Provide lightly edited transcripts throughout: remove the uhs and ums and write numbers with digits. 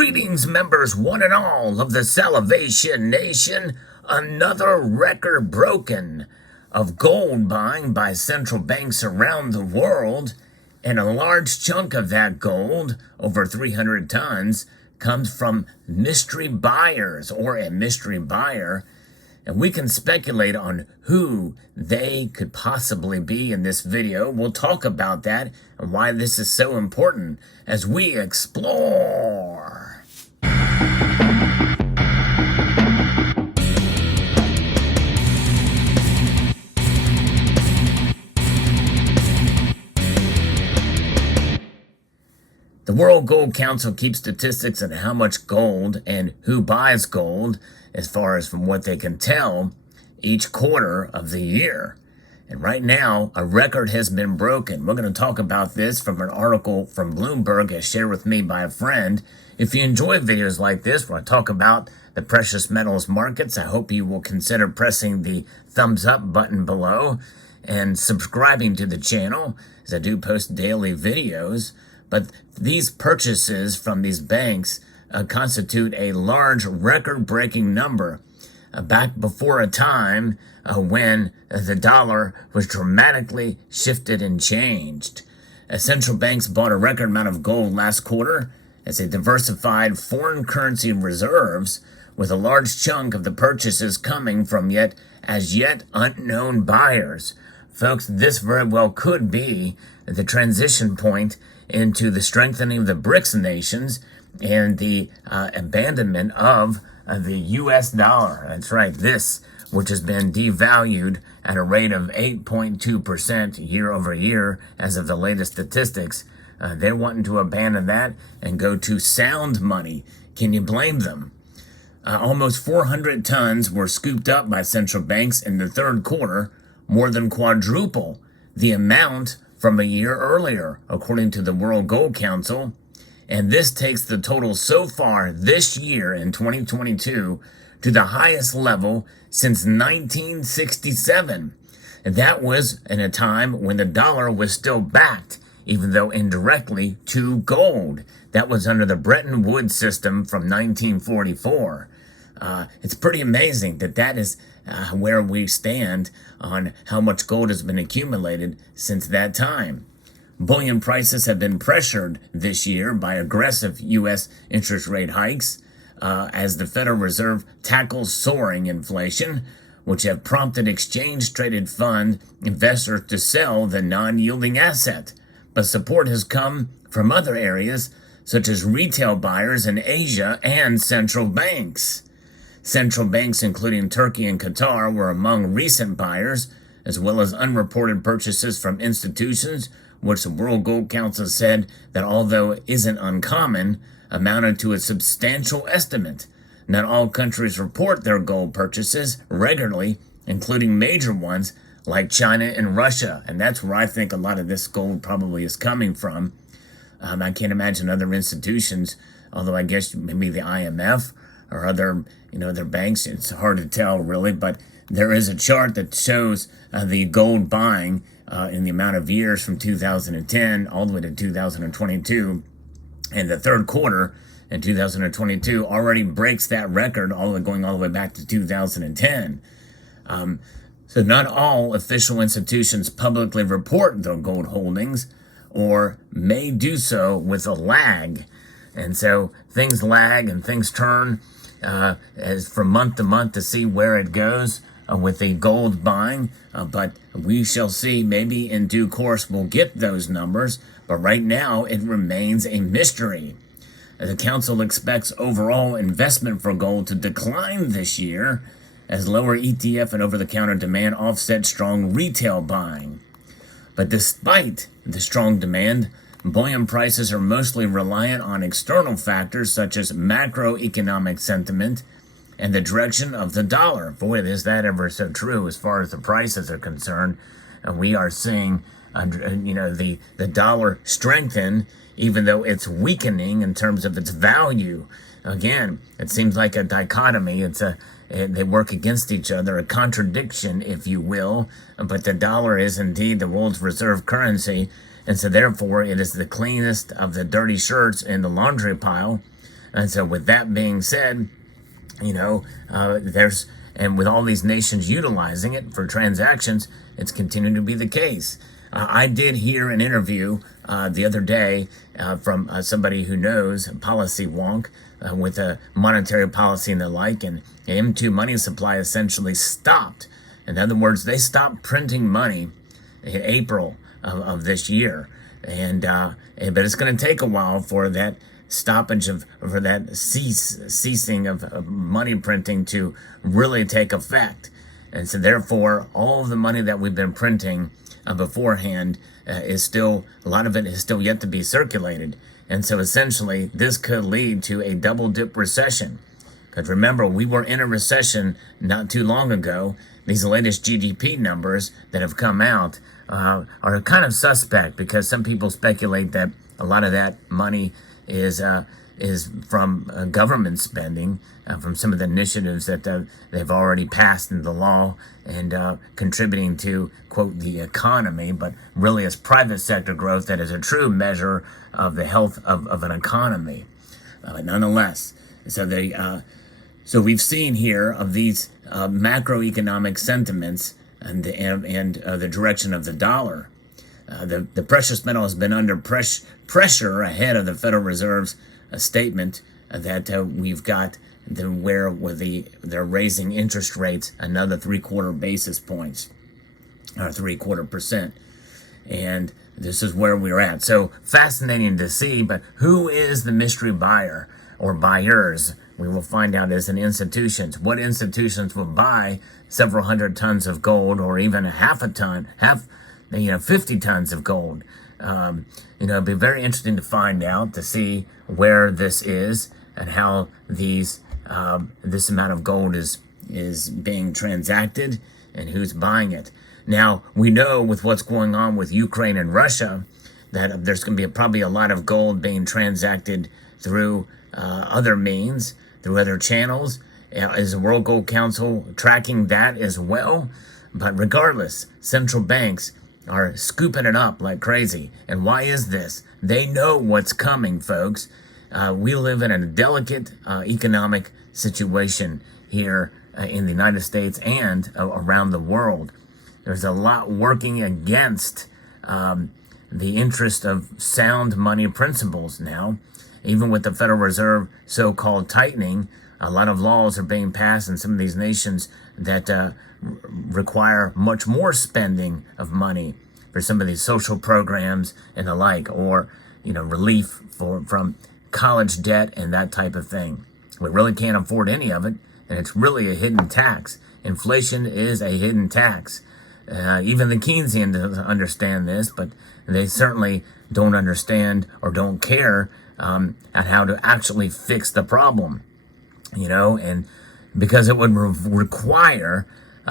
Greetings, members one and all of the Salvation Nation. Another record broken of gold buying by central banks around the world, and a large chunk of that gold, over 300 tons, comes from mystery buyers or a mystery buyer. And we can speculate on who they could possibly be in this video. We'll talk about that and why this is so important as we explore. The World Gold Council keeps statistics on how much gold and who buys gold, as far as from what they can tell, each quarter of the year. And right now, a record has been broken. We're going to talk about this from an article from Bloomberg as shared with me by a friend. If you enjoy videos like this where I talk about the precious metals markets, I hope you will consider pressing the thumbs up button below and subscribing to the channel, as I do post daily videos. But these purchases from these banks constitute a large record-breaking number back before a time when the dollar was dramatically shifted and changed. Central banks bought a record amount of gold last quarter as they diversified foreign currency reserves, with a large chunk of the purchases coming from yet unknown buyers. Folks, this very well could be the transition point into the strengthening of the BRICS nations and the abandonment of the U.S. dollar. That's right, this, which has been devalued at a rate of 8.2% year over year as of the latest statistics. They're wanting to abandon that and go to sound money. Can you blame them? Almost 400 tons were scooped up by central banks in the third quarter, more than quadruple the amount from a year earlier, according to the World Gold Council. And this takes the total so far this year in 2022 to the highest level since 1967. And that was in a time when the dollar was still backed, even though indirectly, to gold. That was under the Bretton Woods system from 1944. It's pretty amazing that is where we stand on how much gold has been accumulated since that time. Bullion prices have been pressured this year by aggressive U.S. interest rate hikes as the Federal Reserve tackles soaring inflation, which have prompted exchange-traded fund investors to sell the non-yielding asset. But support has come from other areas, such as retail buyers in Asia and central banks. Central banks, including Turkey and Qatar, were among recent buyers, as well as unreported purchases from institutions, which the World Gold Council said that, although isn't uncommon, amounted to a substantial estimate. Not all countries report their gold purchases regularly, including major ones like China and Russia, and that's where I think a lot of this gold probably is coming from. I can't imagine other institutions, although I guess maybe the IMF or other banks. It's hard to tell really, but there is a chart that shows the gold buying in the amount of years from 2010 all the way to 2022, and the third quarter in 2022 already breaks that record, going all the way back to 2010. So not all official institutions publicly report their gold holdings, or may do so with a lag, and so things lag and things turn as from month to month to see where it goes with the gold buying, but we shall see. Maybe in due course we'll get those numbers, but right now it remains a mystery. The council expects overall investment for gold to decline this year as lower ETF and over-the-counter demand offset strong retail buying. But despite the strong demand, bullion prices are mostly reliant on external factors such as macroeconomic sentiment and the direction of the dollar. Boy, is that ever so true as far as the prices are concerned. And we are seeing, the dollar strengthen, even though it's weakening in terms of its value. Again, it seems like a dichotomy. They work against each other, a contradiction, if you will. But the dollar is indeed the world's reserve currency. And so therefore, it is the cleanest of the dirty shirts in the laundry pile. And so with that being said, and with all these nations utilizing it for transactions, it's continuing to be the case. I did hear an interview the other day from somebody who knows policy wonk with a monetary policy and the like, and M2 money supply essentially stopped. In other words, they stopped printing money in April of this year, but it's going to take a while for that stoppage for that ceasing of money printing to really take effect. And so therefore, all of the money that we've been printing beforehand a lot of it is still yet to be circulated. And so essentially, this could lead to a double dip recession. Because remember, we were in a recession not too long ago. These latest GDP numbers that have come out are kind of suspect, because some people speculate that a lot of that money is from government spending, from some of the initiatives that they've already passed into law and contributing to, quote, the economy, but really it's private sector growth that is a true measure of the health of an economy. Nonetheless, so we've seen here of these macroeconomic sentiments and the direction of the dollar. The precious metal has been under pressure ahead of the Federal Reserve's statement that we've got they're raising interest rates another 3/4 basis points, or 3/4%. And this is where we're at. So fascinating to see, but who is the mystery buyer or buyers? We will find out as in institutions. What institutions will buy several hundred tons of gold, or even half a ton, 50 tons of gold? It'd be very interesting to find out, to see where this is and how this amount of gold is being transacted and who's buying it. Now, we know with what's going on with Ukraine and Russia that there's going to be probably a lot of gold being transacted through other means, through other channels. Is the World Gold Council tracking that as well? But regardless, central banks are scooping it up like crazy. And why is this? They know what's coming, folks. We live in a delicate economic situation here in the United States and around the world. There's a lot working against the interest of sound money principles now. Even with the Federal Reserve so-called tightening, a lot of laws are being passed in some of these nations that require much more spending of money for some of these social programs and the like, or relief from college debt and that type of thing. We really can't afford any of it, and it's really a hidden tax. Inflation is a hidden tax. Even the Keynesians understand this, but they certainly don't understand or don't care at how to actually fix the problem. And because it would require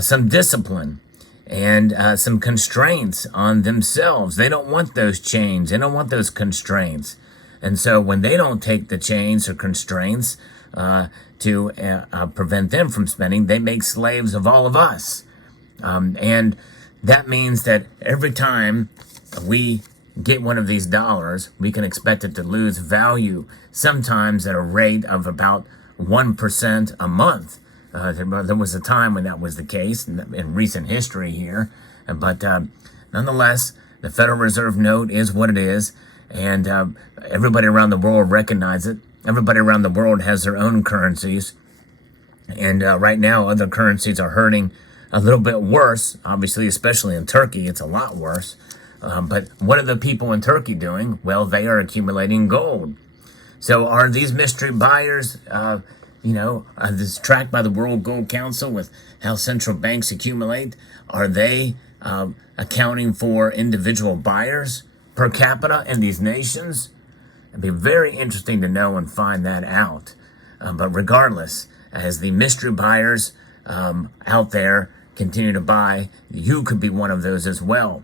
some discipline and some constraints on themselves. They don't want those chains. They don't want those constraints. And so when they don't take the chains or constraints to prevent them from spending, they make slaves of all of us. And that means that every time we get one of these dollars, we can expect it to lose value, sometimes at a rate of about 1% a month. There was a time when that was the case in recent history here. But nonetheless, the Federal Reserve note is what it is. And everybody around the world recognizes it. Everybody around the world has their own currencies. And right now, other currencies are hurting a little bit worse, obviously, especially in Turkey. It's a lot worse. But what are the people in Turkey doing? Well, they are accumulating gold. So are these mystery buyers, this tracked by the World Gold Council with how central banks accumulate, are they accounting for individual buyers per capita in these nations? It'd be very interesting to know and find that out. But regardless, as the mystery buyers out there continue to buy, you could be one of those as well.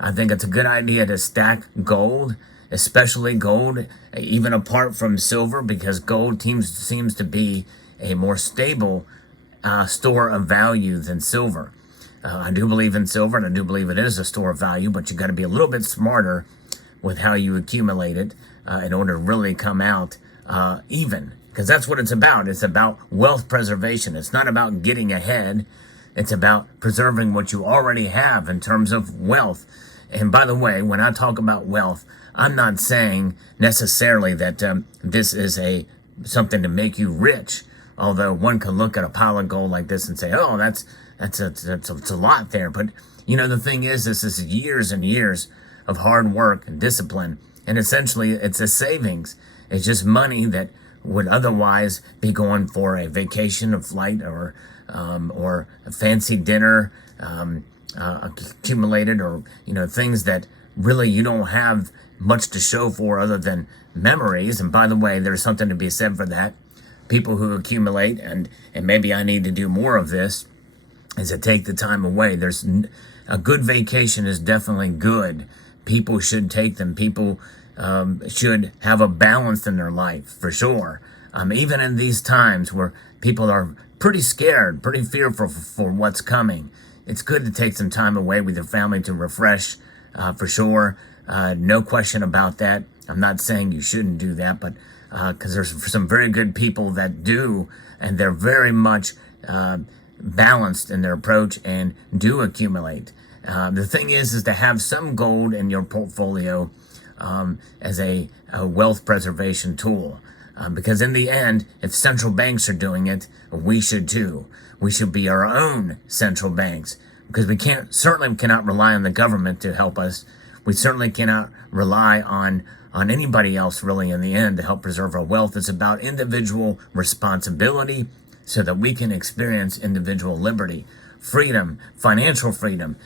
I think it's a good idea to stack gold, especially gold, even apart from silver, because gold seems to be a more stable store of value than silver. I do believe in silver, and I do believe it is a store of value, but you got to be a little bit smarter with how you accumulate it in order to really come out even, because that's what it's about. It's about wealth preservation. It's not about getting ahead. It's about preserving what you already have in terms of wealth. And by the way, when I talk about wealth, I'm not saying necessarily that this is something to make you rich. Although one can look at a pile of gold like this and say, "Oh, that's a lot there." But the thing is, this is years and years of hard work and discipline, and essentially, it's a savings. It's just money that would otherwise be going for a vacation, a flight, or a fancy dinner, accumulated, or things that really you don't have much to show for other than memories. And by the way, there's something to be said for that. People who accumulate, and maybe I need to do more of this, is to take the time away. There's a good vacation is definitely good. People should take them. People should have a balance in their life, for sure. Even in these times where people are pretty scared, pretty fearful for what's coming, it's good to take some time away with your family to refresh, for sure. No question about that. I'm not saying you shouldn't do that, but because there's some very good people that do, and they're very much balanced in their approach and do accumulate. The thing is to have some gold in your portfolio as a wealth preservation tool. Because in the end, if central banks are doing it, we should too. We should be our own central banks, because we certainly cannot rely on the government to help us. We certainly cannot rely on anybody else really in the end to help preserve our wealth. It's about individual responsibility so that we can experience individual liberty. Freedom, financial freedom,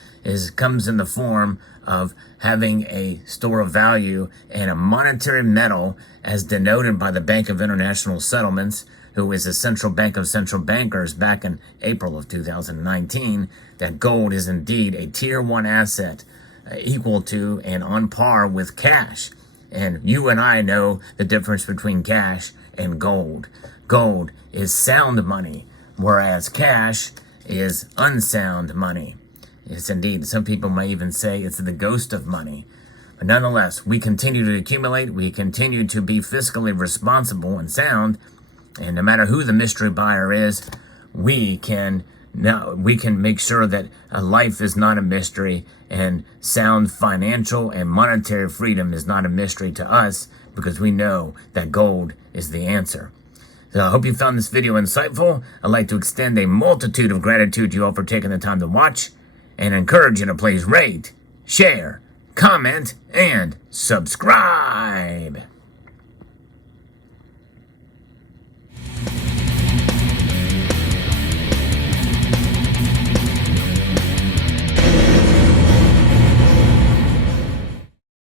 comes in the form of having a store of value and a monetary metal as denoted by the Bank of International Settlements, who is a central bank of central bankers back in April of 2019, that gold is indeed a tier 1 asset equal to and on par with cash. And you and I know the difference between cash and gold. Gold is sound money, whereas cash is unsound money. Yes, indeed. Some people may even say it's the ghost of money. But nonetheless, we continue to accumulate. We continue to be fiscally responsible and sound. And no matter who the mystery buyer is, we can make sure that life is not a mystery, and sound financial and monetary freedom is not a mystery to us, because we know that gold is the answer. So I hope you found this video insightful. I'd like to extend a multitude of gratitude to you all for taking the time to watch, and encourage you to please rate, share, comment, and subscribe.